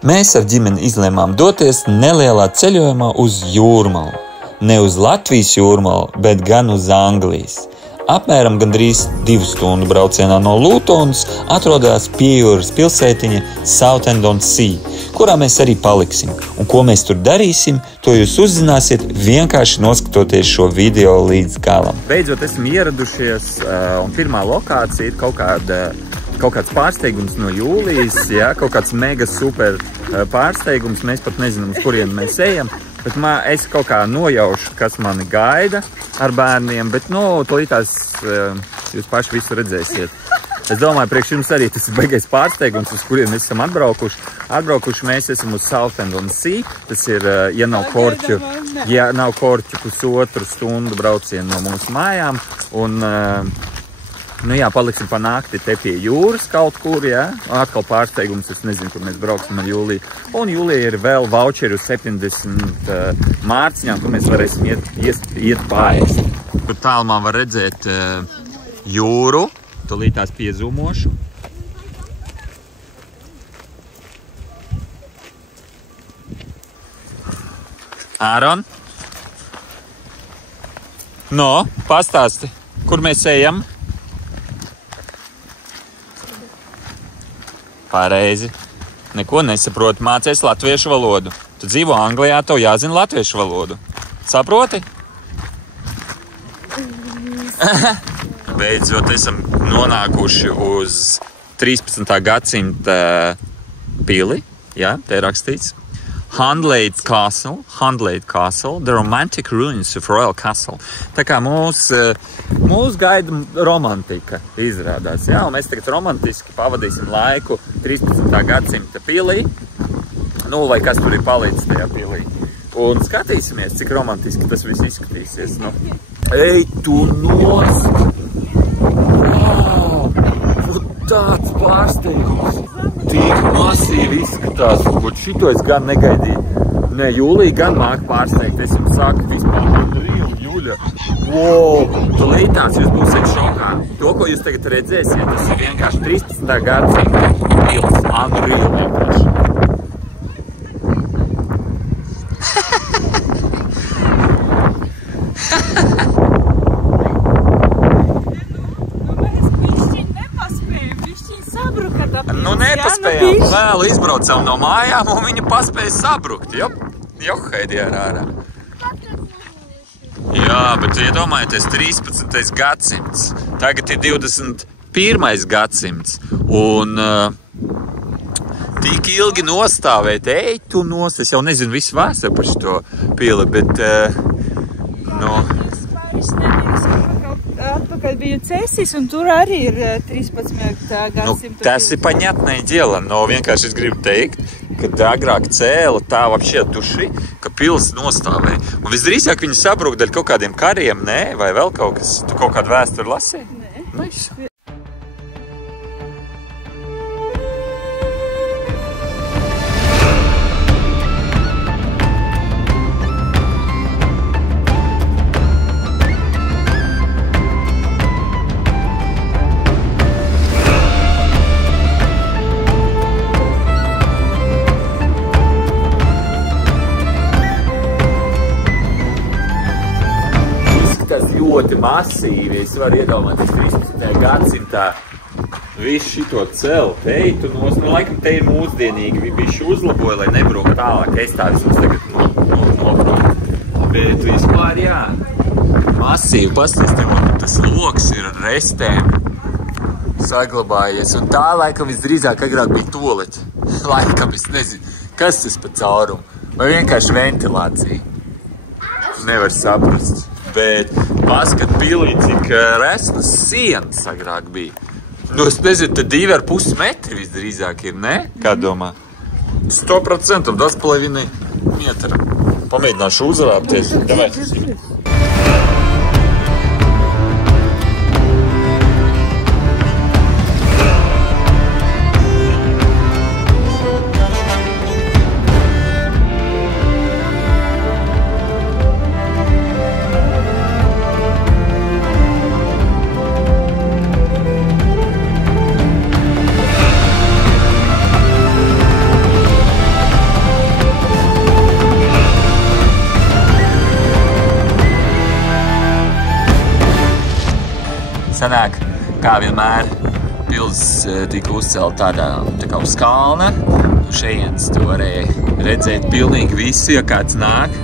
Mēs ar ģimeni izlēmām doties nelielā ceļojumā uz Jūrmalu. Ne uz Latvijas Jūrmalu, bet gan uz Anglijas. Apmēram gandrīz 2 stundu braucienā no Lutonas atrodas piejūras pilsētiņa Southend-on-Sea, kurā mēs arī paliksim. Un ko mēs tur darīsim, to jūs uzzināsiet vienkārši noskatoties šo video līdz galam. Beidzot esam ieradušies, un pirmā lokācija ir kaut kāds pārsteigums no Jūlijas, ja? Kaut kāds mega super pārsteigums, mēs pat nezinām, uz kurien mēs ejam. Bet es kaut kā nojaušu, kas mani gaida ar bērniem, bet, tūlītās jūs paši visu redzēsiet. Es domāju, priekš jums arī tas ir baigais pārsteigums, uz kuriem mēs esam atbraukuši. Atbraukuši mēs esam uz Southend-on-Sea, tas ir, ja nav korķu 1,5 stundu braucienu no mūsu mājām, un, paliksim pa nakti te pie jūras kaut kur, ja? Atkal pārsteigums, es nezinu, kur mēs brauksim ar Jūliju. Un Jūlija ir vēl voucheri uz 70 mārciņām, kur mēs varēsim iet paēst. Kur tālumā var redzēt jūru, tūlītās piezūmošu. Āron? Pastāsti, kur mēs ejam? Pareizi. Neko nesaproti, mācies latviešu valodu. Tu dzīvo Anglijā, tev jāzina latviešu valodu. Saproti? Beidzot esam nonākuši uz 13. gadsimta pili. Jā, te ir rakstīts. Hundlade Castle, the romantic ruins of Royal Castle. Tā kā mūs gaida romantika izrādās, jā, un mēs tagad romantiski pavadīsim laiku 13. gadsimta pilī, vai kas tur ir palicis tajā pilī. Un skatīsimies, cik romantiski tas viss izskatīsies, Ej, tu nost! Wow! Tāds pārsteigums! Tik masīvi izskatās, bet šito es gan negaidīju. Nē, Jūlija gan māk pārsteigt, es jums saku, vispār Unreal, Juļa. Wow! Tūlītās jūs būsiet šokā. To, ko jūs tagad redzēsiet, tas ir vienkārši 13. gadsimta pils. Unreal vienkārši. Nepaspējām. Vēl izbraucām no mājām, un viņa paspēja sabrukt. Johaidi ar ārā. Jā, bet iedomājieties, 13. gadsimts. Tagad ir 21. gadsimts. Un tik ilgi nostāvēt. Ej, tu nost. Es jau nezinu visu vēsturi par šo pili, bet Atpakaļ bija Cesis, un tur arī ir 13. gadsimta. Tas ir paņatnai дело, но vienkārši es gribu teikt, kad agrāk cēla tā вообще duši, ka pils nostāvēja. Un visdrīzāk viņi sabruka dēļ kaut kādiem kariem, vai vēl kaut kas. Tu kaut kādu vēsturi lasīji? Nē. Ļoti masīvi, es varu iedomāties 13. gadsimtā visu šito celt. Ej, tu nost, laikam te ir mūsdienīgi, bišķi uzlaboja, lai nebraukt tālāk. Es tā vismaz tagad nobraukt. Bet vispār, jā, masīvi, pastāstījumā, tas loks ir ar restēm saglabājies. Un tā laikam visdrīzāk agrāk bija tolete. Laikam es nezinu, kas tas pa caurumu. Vai vienkārši ventilācija. Nevar saprast. Bet paskat pilī, cik resnas sienas agrāk bija. Es nezinu, tad 2,5 metri visdrīzāk ir, ne? Kā domā? 100%, 2,5 metra. Pamēģināšu uzrāpties. Davai. Sanāk, kā vienmēr, pils tika uzcelt tādā tā kā uz kalna. Tu šejienes tu varēji redzēt pilnīgi visu, ja kāds nāk.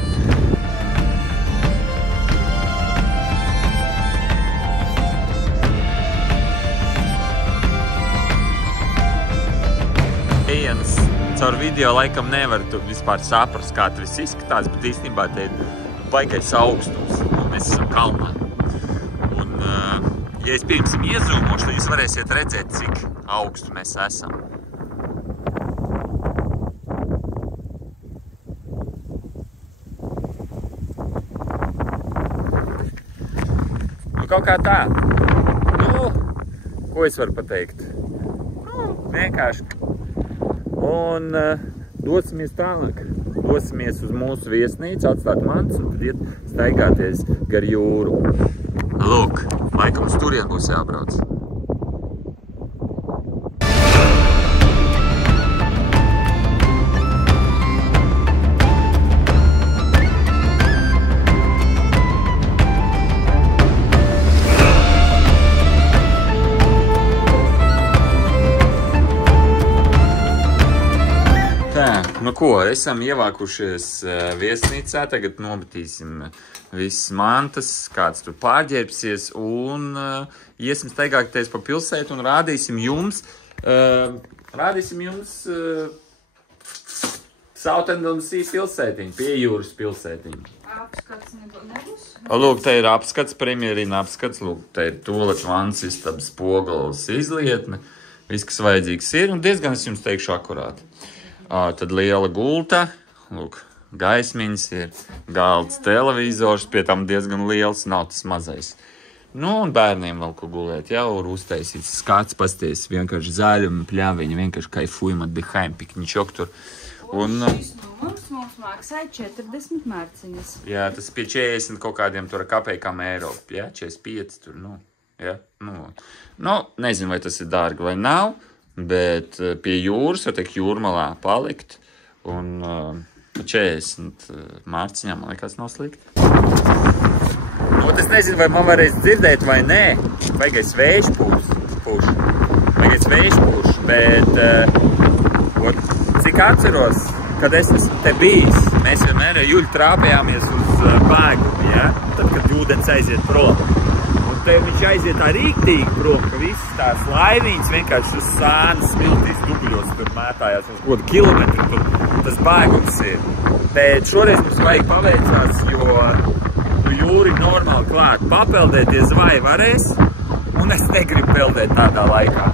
Šejienes caur video laikam nevar tu vispār saprast, kā tas viss izskatās, bet īstenībā te ir baigais augstums, un mēs esam kalnā. Un, ja es pirmsim iezūmošu, tad jūs varēsiet redzēt, cik augstu mēs esam. Nu, kaut kā tā. Nu, ko es varu pateikt? Nu, vienkārši. Un dosimies tālāk. Dosimies uz mūsu viesnīcu, atstāt mantas un tad iet staigāties gar jūru. Lūk, laikam uz turien būs jābrauc. Nu ko, esam ievākušies viesnīcā, tagad nometīsim visas mantas, kāds tur pārģērbsies un iesim staigāties pa pilsētu un rādīsim jums Southend-on-Sea pilsētiņu, pie jūras pilsētiņu. Apskats nebūs? Lūk, te ir apskats, premjerina apskats, lūk, te ir toaletu vannas istabas, spogulis, izlietne, viss, kas vajadzīgs ir un diezgan es jums teikšu akurāti. Tad liela gulta, lūk, gaismiņas ir, galds televizors, pie tam diezgan liels, nav tas mazais. Nu, un bērniem vēl ko gulēt, jau ir uztaisīts skats, pasties, vienkārši zaļumi, pļaviņi, vienkārši kaifujam, atdihaim, pikničok tur. Un šis numurs mums maksāja 40 mārciņas. Jā, tas pie 40 kaut kādiem tur kapeikām eiro, jā, 45 tur, nu, jā, nu, nezinu, vai tas ir dārgi vai nav. Bet pie jūras, var teikt, jūrmalā palikt, un 40 mārciņām, man liekas, nav slikti. Nu, es nezinu, vai man varēs dzirdēt vai nē, baigais vējš pūš, bet, cik atceros, kad es esmu te bijis, mēs vienmēr ar Juļu trāpējāmies uz bēgumu, ja? Tad, kad ūdens aiziet prom. Te viņš aiziet tā rīktīgi prom, ka visas tās laiviņas vienkārši uz sānas smiltīs dubļos tur mētājās uz kādu kilometru tur tas bēgums ir. Bet šoreiz mums vajag paveicās, jo jūri normāli klāt. Papeldēties vai varēs, un es negribu peldēt tādā laikā.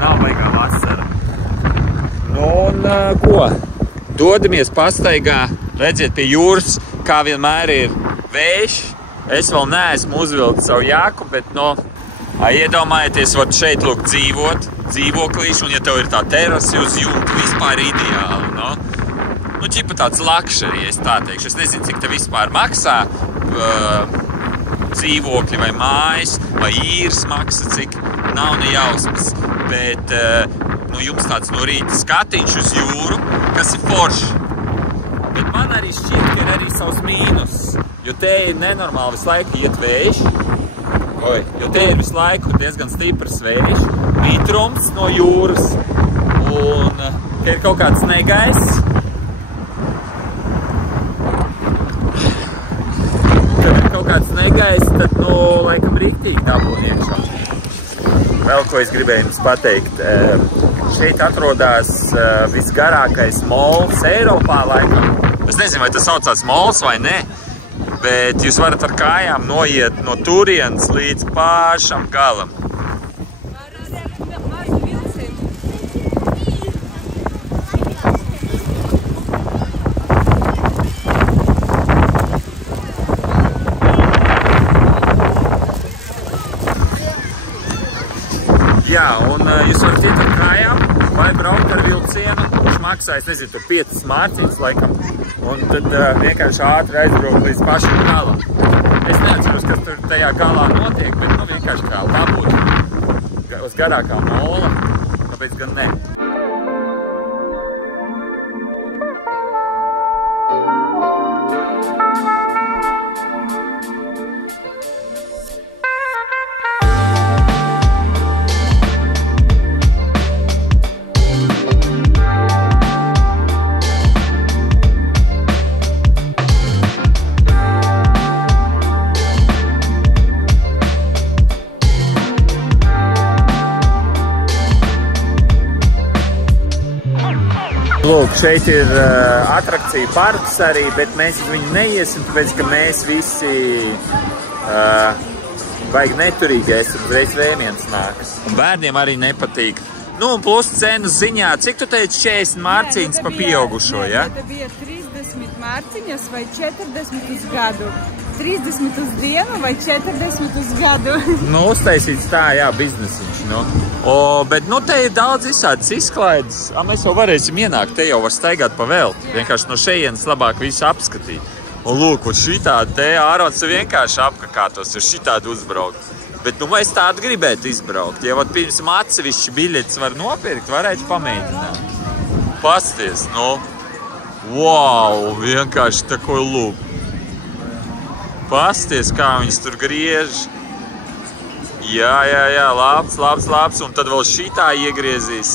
Nav baigā vasara. Nu un ko? Dodamies pastaigā, redziet pie jūras, kā vienmēr ir vējš. Es vēl neesmu uzvilcis savu jāku, bet, iedomājieties, vat šeit, lūk, dzīvoklīši, un ja tev ir tā terasi uz jumta, vispār ideāli, Nu, ķipa tāds luxury, es tā teikšu. Es nezinu, cik te vispār maksā dzīvokļi vai mājas, vai īres maksa, cik nav ne jausmas. Bet, jums tāds no rīta skatiņš uz jūru, kas ir forši. Bet man arī šķiet, ka ir arī savs mīnus. Jo te ir nenormāli visu laiku iet vējš, jo te ir visu laiku diezgan stiprs vējš, mitrums no jūras, un te ir kaut kāds negaiss. Kad ir kaut kāds negaiss, tad, laikam rīktīgi dabūn iekšā. Vēl ko es gribēju jums pateikt, šeit atrodās visgarākais mols Eiropā laikam. Es nezinu, vai tas saucās mols vai ne. Bet jūs varat ar kājām noiet no turienes līdz pašam galam. Jā, un jūs varat iet ar kājām vai braukt ar vilcienu, kurš maksā, es nezinu, tur 5 mārciņas laikam. Un tad vienkārši ātri aizbraukt līdz pašam galam. Es neatceros, kas tur tajā galā notiek, bet vienkārši kā dabūt uz garākā mola, tāpēc gan ne. lūk, šeit ir atrakcija parks arī, bet mēs uz viņu neiesim, tāpēc, ka mēs visi baigi neturīgi esam, uzreiz vēmiens nāk. Un bērniem arī nepatīk. Nu, un plus cenu ziņā, cik tu teici 40 mārciņas pa pieaugušo, ja? Nē, bija 30 mārciņas vai 40 uz gadu. 30 uz dienu vai 40 uz gadu. Nu, uztaisīts tā, jā, biznesiņš, nu. Bet, nu, te ir daudz visādas izklaides. Mēs jau varēsim ienākt, te jau var staigāt pa vēl. Vienkārši no šejienes labāk visu apskatīt. Un lūk, uz šitādu te Ārons vienkārši apkakātos, ir šitādu uzbraukt. Bet, nu, es tādu gribētu izbraukt. Ja vat pirms atsevišķi biļetes var nopirkt, varētu pamēģināt. Pasties, nu. Wow, vienkārši tako lūk. Pasties, kā viņas tur griež. Jā, labs. Un tad vēl šitā iegriezīs.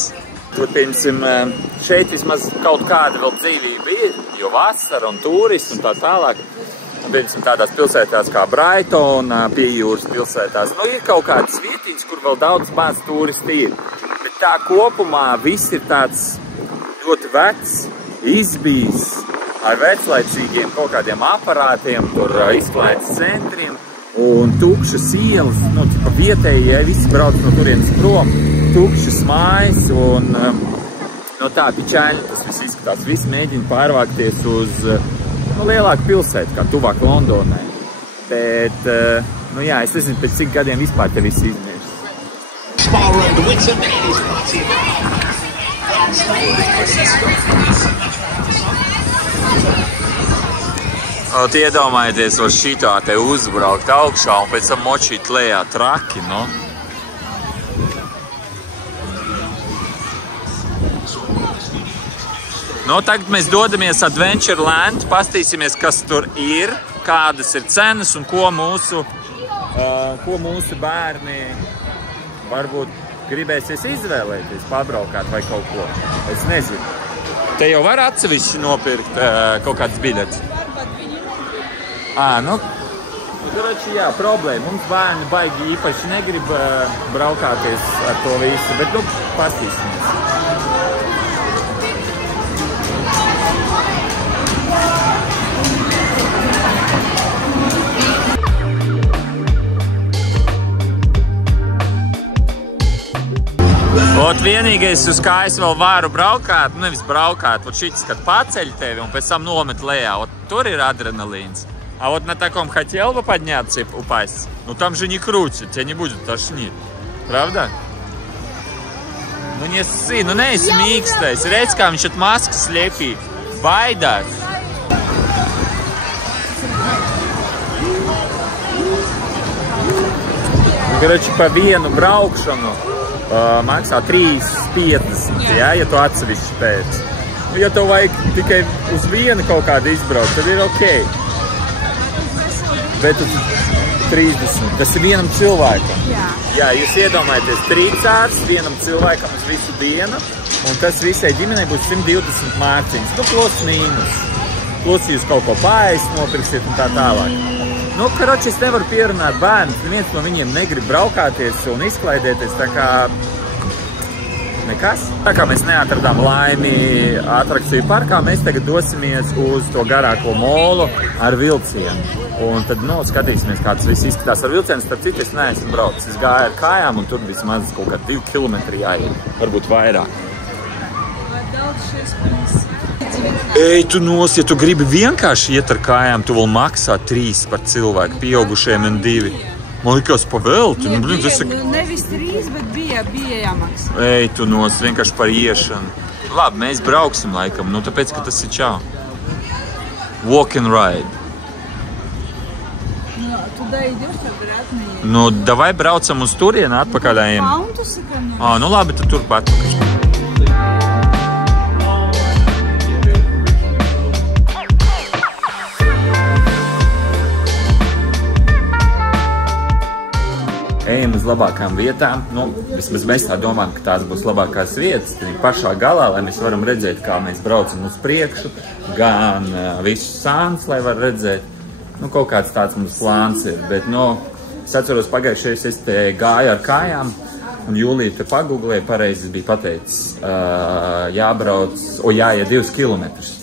Tur, piemēram, šeit vismaz kaut kāda vēl dzīvība ir, jo vasara un turisti un tā tālāk. Piemēram, tādās pilsētās kā Brightona, pie jūras pilsētās. Nu, ir kaut kādas vietiņas, kur vēl daudz maz turisti ir. Bet tā kopumā viss ir tāds ļoti vecs, izbijis, ar veclaicīgiem kaut kādiem aparātiem, tur izklaides centriem un tukšas ielas, nu, tipa vietēji, ja visi brauc no turienes prom, tukšas mājas un, no tā pičaļi tas viss izskatās. Visi mēģina pārvākties uz, nu, lielāku pilsētu, kā tuvāk Londonai. Bet, nu jā, es nezinu, pēc cik gadiem vispār te viss izmērs. Iedomājieties uz šitā te uzbraukt augšā un pēc tam močīt lejā traki, no? Nu, tagad mēs dodamies Adventureland, pastīsimies, kas tur ir, kādas ir cenas un ko mūsu bērni varbūt gribēsies izvēlēties, pabraukāt vai kaut ko. Es nezinu. Te jau var atsevišķi nopirkt kaut kādas biļetes. Nu, Karači, jā, problēma. Mums bērni baigi īpaši negrib braukāties ar to visu, bet, nu, pastīsimies. Ot, vienīgais, uz kā es vēl varu braukāt, nevis braukāt, вот šitas, kad paceļ tevi un pēc tam nomet lejā, вот tur ir adrenalīns. А вот на таком хотел бы подняться и упасть? Ну там же не крутит, тебя не будет тошнить. Правда? Nu, не ssi, nu neesi mīkstais. Redz, kā viņš at maskas slēpī. Baidās. Karači, pa vienu braukšanu maksā 3,50, ja tu atsevišķi pēc. Ja tev vajag tikai uz vienu kaut kādu izbraukt, tad ir ok. Bet 30, tas ir vienam cilvēkam. Jā, jūs iedomājaties, 3 cārs vienam cilvēkam uz visu dienu, un tas visai ģimenei būs 120 mārciņas. Nu, plus mīnus. Plus jūs kaut ko paēst nopirksiet un tā tālāk. Nu, karoči, es nevaru pierunāt bērnus, neviens no viņiem negrib braukāties un izklaidēties, tā kā nekas. Tā kā mēs neatradām laimi atrakciju parkā, mēs tagad dosimies uz to garāko molu ar vilcienu. Un tad, nu, skatīsimies, kā tas viss izskatās ar vilcienu. Starp citu, es neesmu braucis. Es gāju ar kājām un tur vismaz kaut kā 2 kilometri jāiet. Varbūt vairāk. Ej, tu nos, ja tu gribi vienkārši iet ar kājām, tu vēl maksā 3 par cilvēku, pieaugušiem un 2. Man likās pavēlti. Nu, nevis 3, bet bija jāmaksā. Ej, tu nos, vienkārši par iešanu. Labi, mēs brauksim laikam, nu tāpēc, ka tas ir čau. Walk and ride. Туда идешь обратно. Nu, davai braucam uz turienu atpakaļ. Nu labi, tad turpat. Ejam uz labākām vietām. Nu, vismaz mēs tā domājam, ka tās būs labākās vietas. Pašā galā, lai mēs varam redzēt, kā mēs braucam uz priekšu, gan visus sāns, lai var redzēt. Nu, kaut kāds tāds mums plāns ir. Bet, nu, es atceros pagājušais, es te gāju ar kājām Un Jūlija te pagooglēja, pareizi bija pateicis, jābrauc, jāiet 2 kilometrus.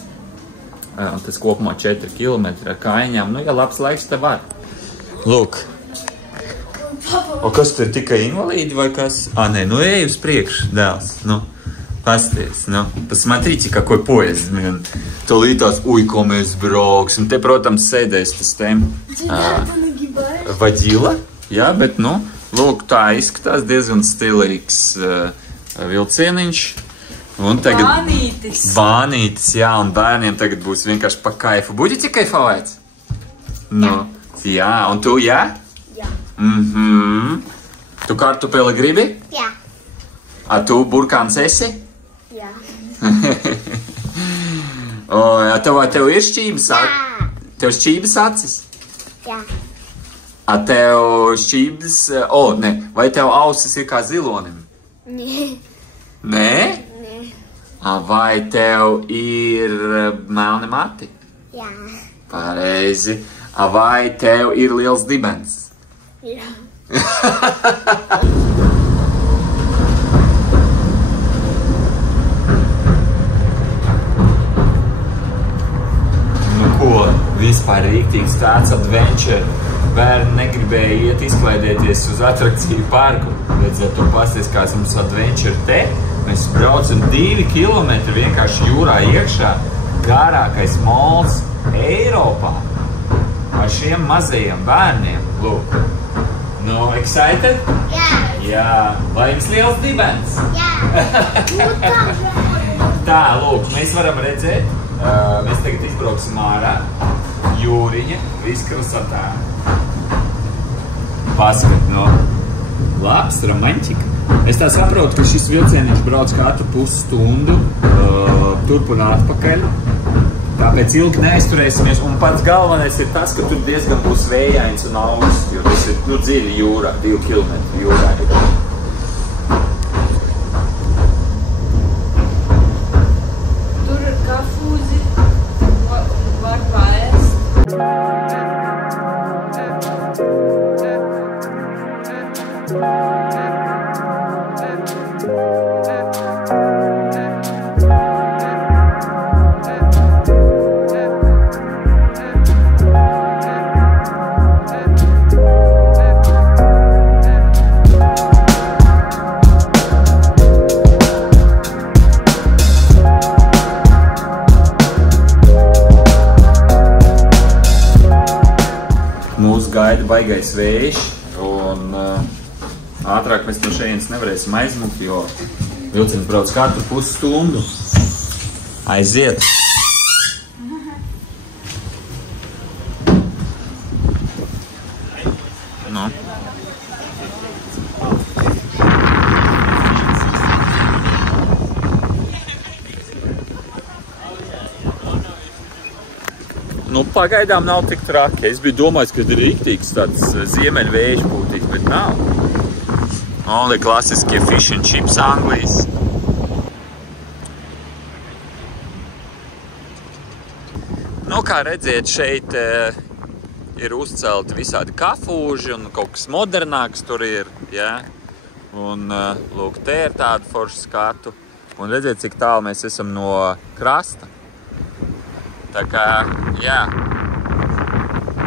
Tas kopumā 4 kilometri ar kājām. Nu, ja labs laiks, te var. Lūk. O kas tur tikai invalīdi vai kas? Nē, nu ej uz priekšu, dēls. Nu, pasties, nu. Посмотрите, какой поезд. То lītās, ko mēs brauksim. Te, protams, sēdēs tas tēm vadila. Jā, bet, nu, lūk, tā izskatās diezgan stilīgs vilcieniņš. Un tagad Bānītis, jā, un bērniem tagad būs vienkārši pa kaifu. Budете кайфовать? Nu, jā, un tu, jā? Jā. Tu kartupeli gribi? Jā. A tu burkāns esi? Jā. Tev ir šķības? Jā. Tev šķības acis? Jā. A tev šķības, ne, vai tev ausis ir kā zilonim? Nē. Nē? Nē. Vai tev ir melni mati? Jā. Pareizi. Vai tev ir liels dibens? Jā. Nu ko, vispār rīktīgs tāds adventure. Bērni negribēja iet izklaidēties uz atrakciju parku. Redzēt, to pasties, kāds mums adventure te. Mēs braucam 2 kilometri vienkārši jūrā iekšā. Garākais mols Eiropā. Ar šiem mazajiem bērniem. Lūk. Nu, excited? Jā. Jā. Vai jums liels dibens? Jā. Tā, lūk, mēs varam redzēt. Mēs tagad izbrauksim ārā. Jūriņa, viss krasotā. Paskat, no. Labs, romantika. Es tā saprotu, ka šis vilcieniņš brauc katru pusstundu turp un atpakaļ. Tāpēc ilgi neaizturēsimies. Un pats galvenais ir tas, ka tur diezgan būs vējains un augsts, jo tas ir dziļi jūrā, 2 kilometri jūrā. Tur ir kafūzi un var paēst. Mūs gaida baigais vējš, un ātrāk mēs no šejienes nevarēsim aizmukt, jo vilciens brauc katru pusstundu. Aiziet! Nu. Nu, pagaidām nav tik traki. Es biju domājis, ka ir rīktīgs tāds ziemeļvējš būtīgi, bet nav. Only klasiskie fish and chips Anglijas. Nu, kā redziet, šeit ir uzcelti visādi kafūži un kaut kas modernāks tur ir, jā. Un, lūk, te ir tāda forša skatu. Un redziet, cik tālu mēs esam no krasta. Tā kā, jā,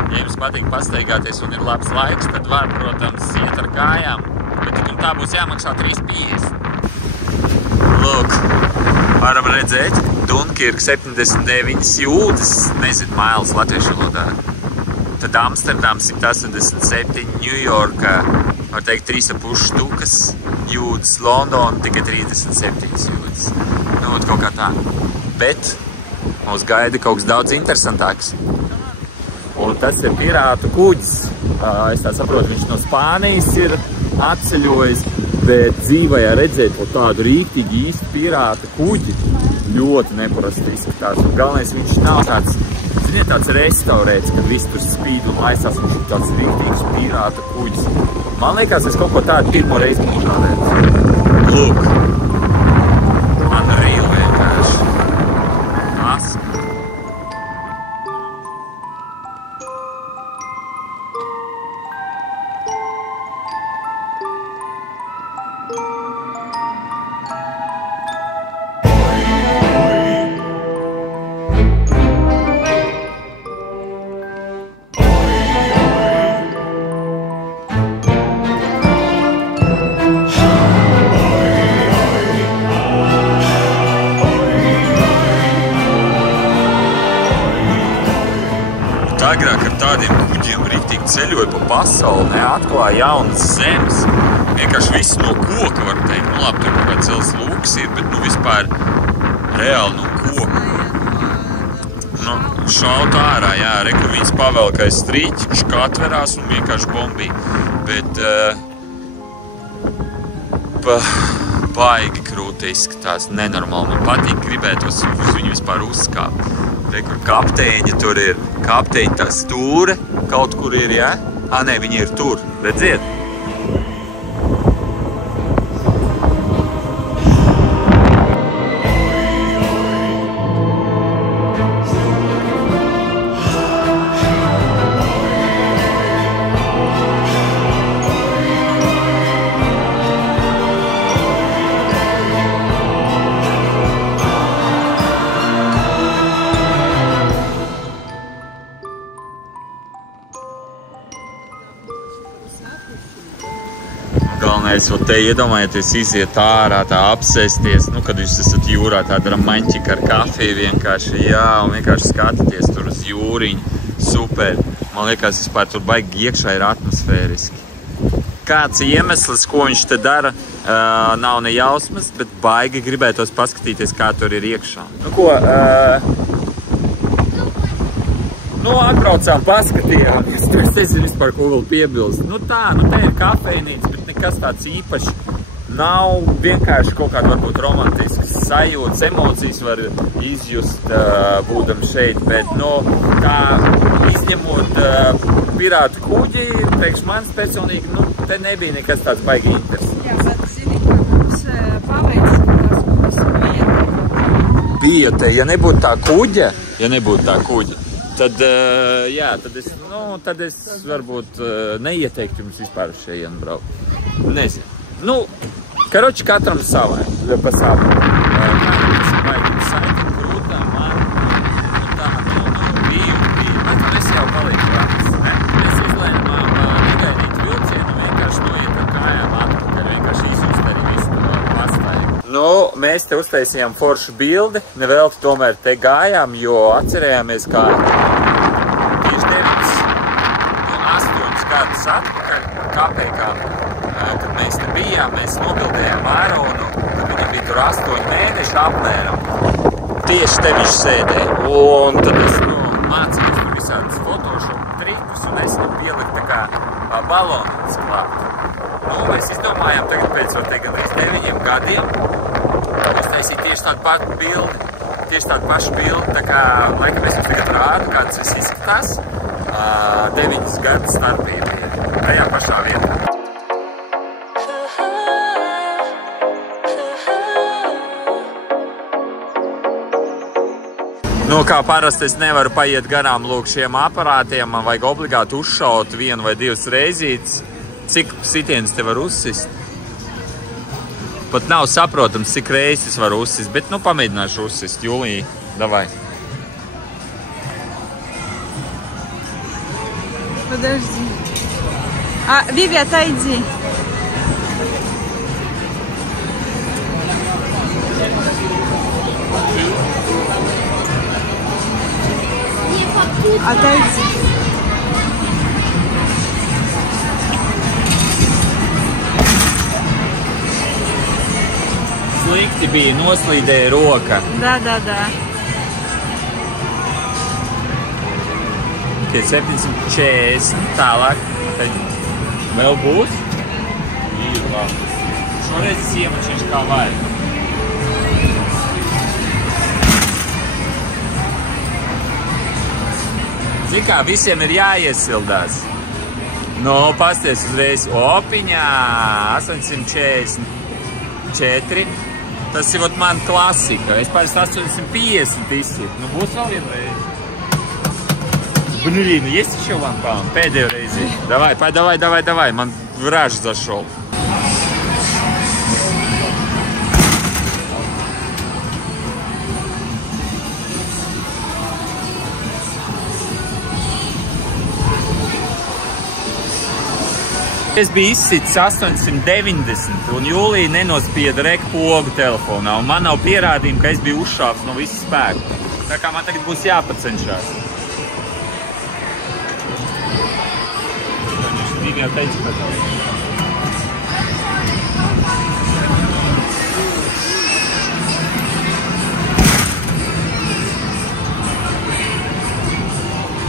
ja jums patīk pastaigāties un ir labs laiks, tad var, protams, iet ar kājām, bet tik un tā būs jāmaksā 3,50. Lūk, varam redzēt, Dunkirk 79 jūdzes, nezinu, miles latviešu valodā. Tad Amsterdam 187, Ņujorka, var teikt, 3,5 štukas jūdzes, Londona tikai 37 jūdzes. Nu, kaut kā tā. Bet mūs gaida kaut kas daudz interesantāks. Un tas ir pirātu kuģis. Es tā saprotu, viņš no Spānijas ir atceļojis, bet dzīvajā redzēt tādu rīktīgi īstu pirātu kuģi ļoti neparasti izskatās. Un galvenais, viņš nav tāds, ziniet, tāds restaurēts, kad viss tur spīd un laisās, viņš ir tāds rīktīgs pirātu kuģis. Man liekas, es kaut ko tādu pirmo reizi mūžā redzu. Lūk. Unreal vienkārši. agrāk ar tādiem kuģiem riktīgi ceļoja pa pasauli, neatklāja jaunas zemes. Vienkārši viss no koka var teikt. Nu labi, tur kaut kā cels lūks ir, bet nu vispār reāli no koka. Nu, šaut ārā, jā, kur viņas pavelkais strīķi, katverās un vienkārši bombīja. Bet baigi krūti izskatās, nenormāli. Man patīk, gribētos uz viņu vispār uzskāpt. Te, kur kapteiņa tur ir, kapteiņa tā stūre kaut kur ir, jā? Nē, viņi ir tur, redziet? Galvenais, te iedomājieties, iziet ārā, tā apsēsties, nu, kad jūs esat jūrā, tāda maņķika ar kafiju vienkārši, jā, un vienkārši skatāties tur uz jūriņu, super. Man liekas, vispār tur baigi iekšā ir atmosfēriski. Kāds iemesls, ko viņš te dara, nav ne jausmas, bet baigi gribētos paskatīties, kā tur ir iekšā. Nu, ko, atbraucām, paskatījāmies. Es nezinu vispār, ko vēl piebilst. Nu tā, te ir kafejnīca, bet nekas tāds īpaši nav. Vienkārši kaut kāda varbūt romantiskas sajūtas, emocijas var izjust būdam šeit, bet, tā izņemot pirātu kuģi, priekš manis personīgi, te nebija nekas tāds baigi interesants. Jā, bet zini, ka mums paveicis, ka tās mums bija. Bija te, ja nebūtu tā kuģa, tad, jā, tad es varbūt neieteiktu jums vispār uz šejienu braukt. Nezinu. Karoči katram savai, pa savu. Kādam baigi saiti krūtā, man, biju. Laikam es jau palīku raksts, ne? Mēs izlēmām negaidīt vilcienu, vienkārši noiet ar kājām atpakaļ, vienkārši izuzdarīt visu pastāju. Mēs te uztaisījām foršu bildi, nevelti tomēr te gājām, jo atcerējāmies, kā tieši 8 gadus atpakaļ, kāpēkām, kad mēs te bijām, mēs nobildējām Āronu, kad viņam bija tur 8 mēneši apmēram. Tieši te viņš sēdēja. Un tad es mācījos tur visādas Photoshop trikus, un es viņam pieliku tā kā balonus klāt. Mēs izdomājām tagad pēc gan 9 gadiem uztaisīt tieši tādu pašu bildi. Tieši tādu pašu bildi, tā kā, laikam es jums tagad rādu, kāds es izskatās. 9 gadu starpība ir tajā pašā vietā. Kā parasti es nevaru paiet garām lūk šiem aparātiem, man vajag obligāti uzšaut 1 vai 2 reizītes. Cik sitienas te var uzsist? Pat nav saprotams, cik reizes var uzsist, bet pamēģināšu uzsist. Julija, davai. Подожди. Виви, отойди. Отойди. Slikti bija, noslīdēja roka. Да. Tie 740, tālāk. Vēl būs? Ir labi. Šoreiz es iemačīšu kā vajag. Zini kā, visiem ir jāiesildās. Pasties uzreiz opiņā, 844. Tas ir man klasika. Es parasti 850 izsit. Būs vēl vienreiz. Блин, есть еще лампа? Пēdējo reizi. Давай. Man враж зашел. Es biju izsits 890, un Jūlija nenospieda rekpogu telefonā, un man nav pierādījumi, ka es biju uzšāps no visas spēka. Tā kā man tagad būs jāpacenšās. Viņi jau teica, ka...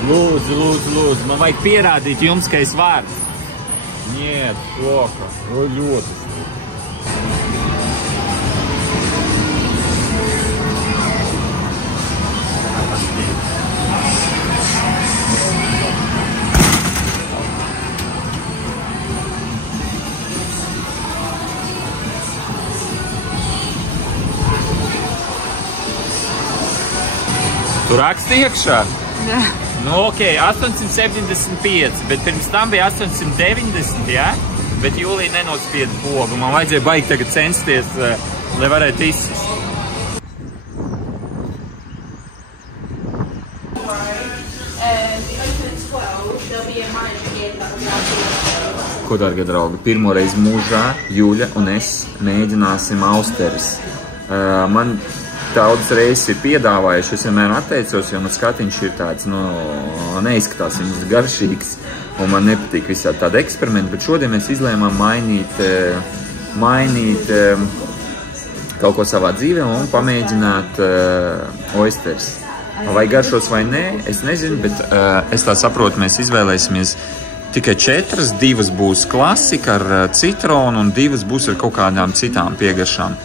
Lūdzu, man vajag pierādīt jums, ka es varu. Niet, loka, ļoti. Tu raksti iekšā? Jā. Nu, ok, 875, bet pirms tam bija 890, jā? Bet Jūlija nenospieda pogu. Man vajadzēja baigi tagad censties, lai varētu izsist. Ko, dārgie draugi, pirmo reizi mūžā Juļa un es mēģināsim austeres. Man daudz reizes ir piedāvājuši, es vienmēr atteicos, jo man skatiņš ir tāds, neizskatās viņas garšīgs, un man nepatīk visādi tādi eksperimenti, bet šodien mēs izlēmām mainīt kaut ko savā dzīvē un pamēģināt oysters. Vai garšos vai nē, es nezinu, bet es tā saprotu, mēs izvēlēsimies tikai 4, 2 būs klasika ar citronu un 2 būs ar kaut kādām citām piegaršām.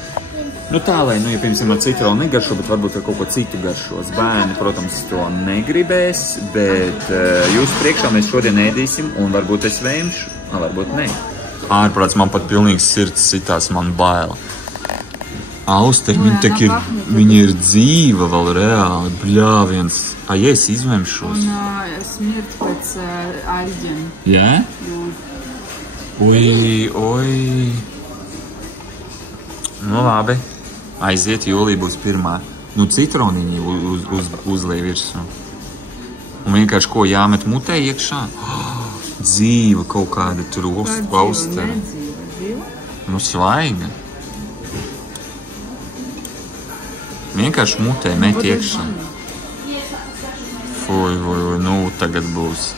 Nu tā, lai, ja piemēram ar citronu negaršo, bet varbūt ar kaut ko citu garšos. Bērni, protams, to negribēs, bet jūsu priekšā mēs šodien ēdīsim un varbūt es vēmšu, varbūt ne. Ārprāts, man pat pilnīgi sirds sitās, man baila. Austeri, viņi ir dzīva vēl reāli, bļāviens. Ja es izvemšos? Un smirt pēc aļģiem. Jā? Oi. Nu labi. Aiziet, Jūlija būs pirmā. Nu, citroniņi uzliek virsū. Un vienkārši ko jāmet mutē iekšā? Dzīva kaut kāda tur austera. Nu, svaiga. Vienkārši mutē met iekšā. Fuj, nu tagad būs.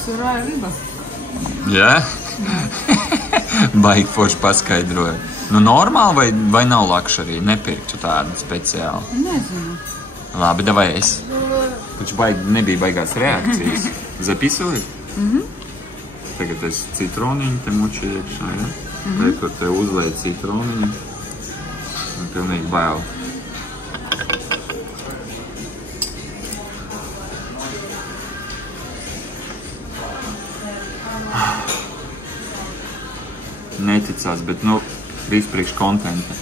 Surā riba. Jā? Baigi forši paskaidroja. Nu, normāli vai nav lakšarī? Nepirktu tādu speciāli? Nezinu. Labi, davai es. Taču nebija baigās reakcijas. Zapisuli? Tagad es citroniņu te muču iekšā, ja? Tur te uzlēju citroniņu. Un pilnīgi bail. Neticās, bet, viss priekš kontenta.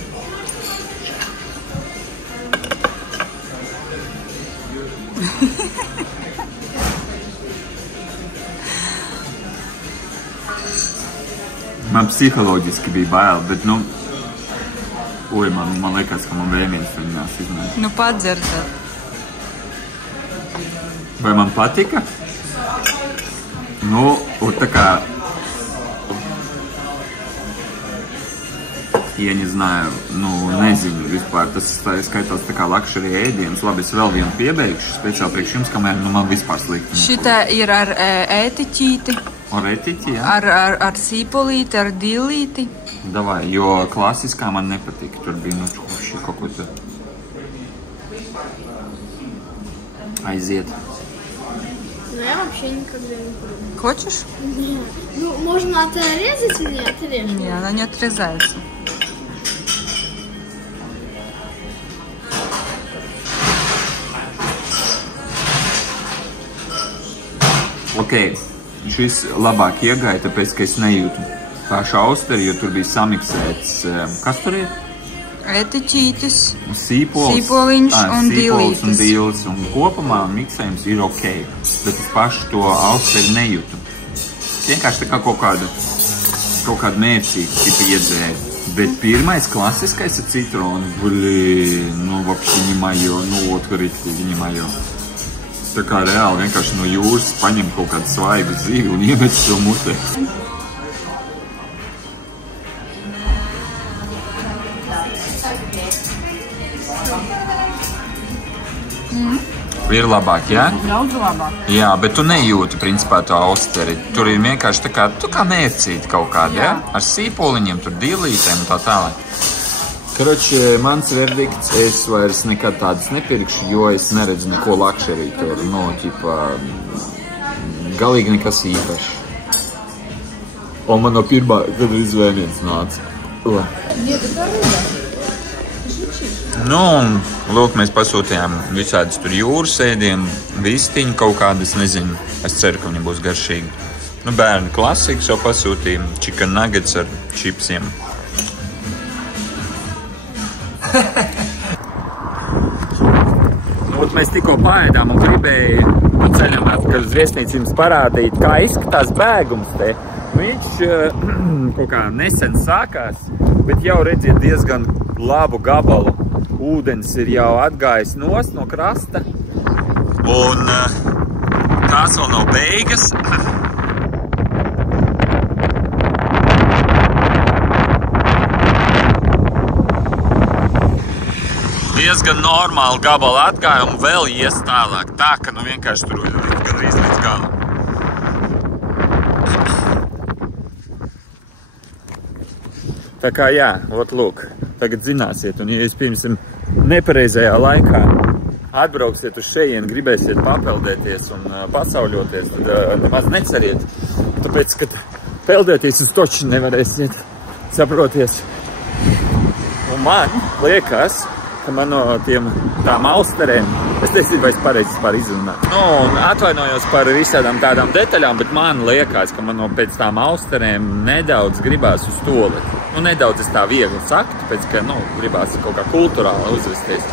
Man psiholoģiski bija bail, bet, man liekas, ka man vēmiens viņās izmēs. Nu, padzer tad. Vai man patika? Un tā kā ja не знаю, nezinu vispār, tas skaitās tā kā lakšarī ēdienas. Labi, es vēl vienu piebeigšu, speciāli priekš jums, kamēr man vispār slikti. Šitā ir ar ētiķīti. Ar ētiķi, jā? Ar sīpolīti, ar dīlīti. Davai, jo klasiskā man nepatika. Tur bija, kaut ko tur. Aiziet. Я вообще никогда не пробую. Хочешь? Нет. Можно отрезать или не отрежешь? Не, она не отрезается. Ok, šis labāk iegāja, tāpēc, ka es nejūtu pašu austeri, jo tur bija samiksēts, kas tur ir? Ētiķītis, sīpoliņš un dīlītis. Un kopumā miksējums ir ok, bet es pašu to austeri nejūtu. Vienkārši tā kā kaut kāda mērcīga tipa iedzēja. Bet pirmais klasiskais ar citronu, вообще не моё, открыть не моё. Tā kā reāli vienkārši no jūras paņem kaut kādu svaigu zivi un iemet to mutē. Ir labāk, jā? Daudz labāk. Jā, bet tu nejūti, principā, to austeri. Tur ir vienkārši tā kā mērcīti kaut kādi, jā? Ar sīpoliņiem, tur dīlītēm un tā tālāk. Karoči, mans verdikts, es vairs nekad tādas nepirkšu, jo es neredzu neko lakšerī tur, galīgi nekas īpaši. Un man no pirmā, kad izvēniens nāca. Nu, un lūk, mēs pasūtījām visādas tur jūras ēdienu, vistiņu kaut kādas, nezinu, es ceru, ka viņi būs garšīgi. Nu, bērni klasikas jau pasūtījām, chicken nuggets ar čipsiem. Ot, mēs tikko paēdām un gribēju ceļam atpakaļ uz viesnīcu jums parādīt, kā izskatās bēgums te. Viņš kaut kā nesen sākās, bet jau redziet diezgan labu gabalu. Ūdens ir jau atgājis nost no krasta, un tās vēl nav beigas. Diezgan normāli gabali atgāja un vēl ies tālāk. Tā, ka nu vienkārši tur gandrīz līdz galam. Tā kā jā, ot lūk, tagad zināsiet, un ja jūs pirmsim nepareizajā laikā atbrauksiet uz šejienu, gribēsiet papeldēties un pasauļoties, tad nemaz neceriet, tāpēc, ka peldēties uz toči nevarēsiet, saproties. Un man liekas, ka man no tām austerēm, es nezinu, vai es pareizi izrunāju. Nu, atvainojos par visādām tādām detaļām, bet man liekas, ka man no pēc tām austerēm nedaudz gribās uz toleti. Nu, nedaudz es tā viegli saku, tāpēc, ka, nu, gribās kaut kā kulturāli uzvesties.